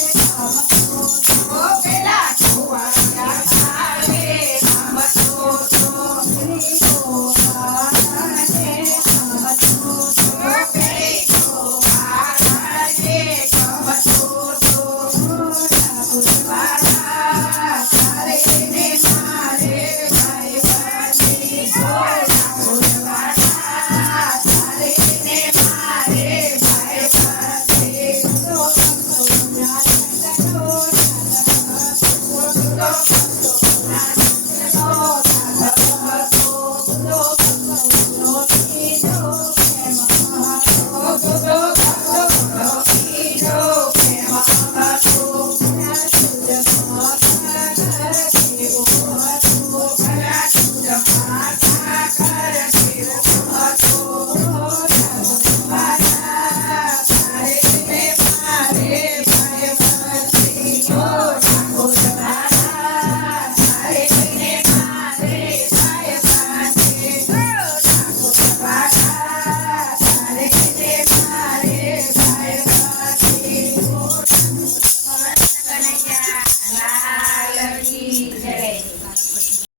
Yes.